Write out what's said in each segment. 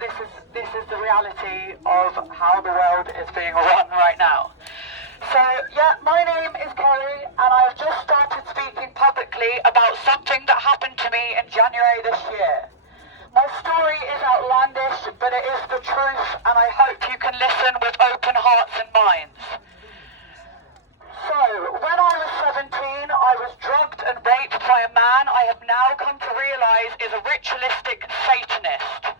that this is the reality of how the world is being run right now. So, yeah, my name is Kerry, and I have just started speaking publicly about something that happened to me in January this year. My story is outlandish, but it is the truth, and I hope you can listen with open hearts and minds. So, when I was 17, I was drugged and raped by a man I have now come to realise is a ritualistic Satanist.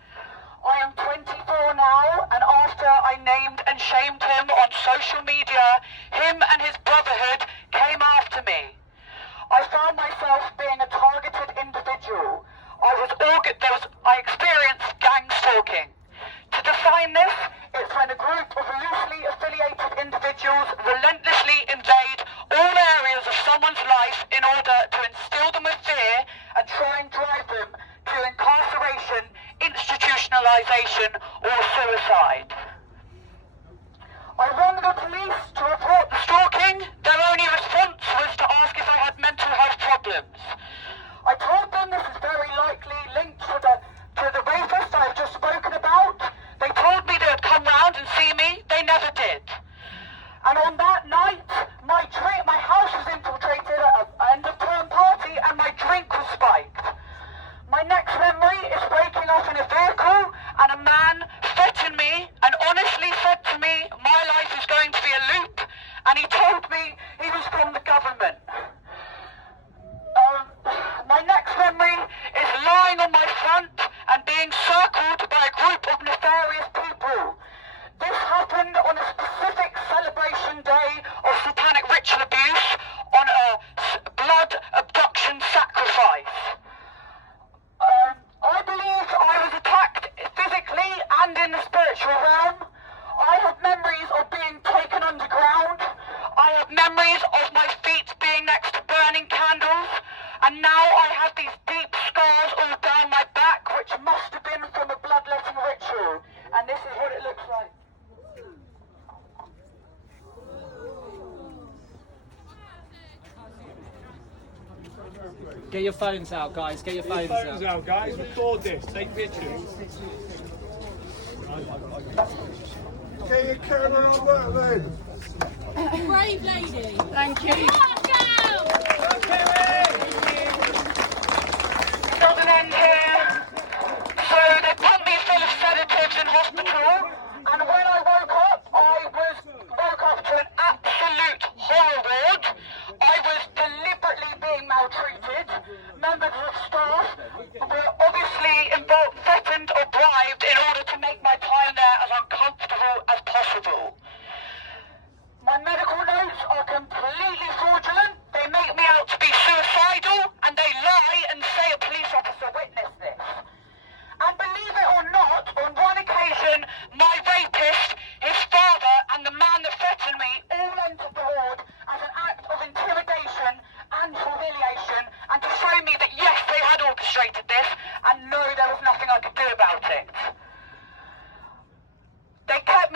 I am 24 now, and after I named and shamed him on social media, him and his brotherhood came after me. I found myself being a targeted individual. I experienced gang stalking. To define this, it's when a group of loosely affiliated individuals relentlessly invade all areas of someone's life in order to instill them with fear and try and drive them to incarceration, institutionalization, or suicide. I rang the police to report the stalking. Their only response was to ask if I had mental health problems. I told them this is very likely linked to the rapist I've just spoken about. They told me they would come round and see me. They never did. And on that night, my house was infiltrated at an end-of-term party and my drink was spiked. My next memory is waking up in a vehicle and a man threatened me and honestly said to me, my life is going to be a loop, and he told me he was from the government. My next memory is lying on my front and being circled by a group of nefarious people. This happened on a specific celebration day of satanic ritual abuse on a blood abduction sacrifice. I believe I was attacked physically and in the spiritual realm. I have memories of being taken underground. I have memories of my feet being next to burning candles. And now I have these deep scars all down my back, which must have been from a bloodletting ritual. And this is what it looks like. Get your phones out, guys. Get your phones out. Guys. Record this. Take pictures. Get your camera on work then. Brave lady. Thank you. Go! Doesn't end here. So they pumped me full of sedatives in hospital, and when I woke up, woke up to an absolute horror ward. I was deliberately being maltreated. Members of staff were obviously threatened or bribed in order to make my time there as uncomfortable as possible. My medical notes are completely fraudulent. They make me out to be suicidal, and they lie and say a police officer witnessed this. And believe it or not, on one occasion, my rapist, his father, and the man that threatened me all entered the ward as an act of intimidation and humiliation, and to show me that yes, they had orchestrated this, and no, there was nothing I could do about it. They kept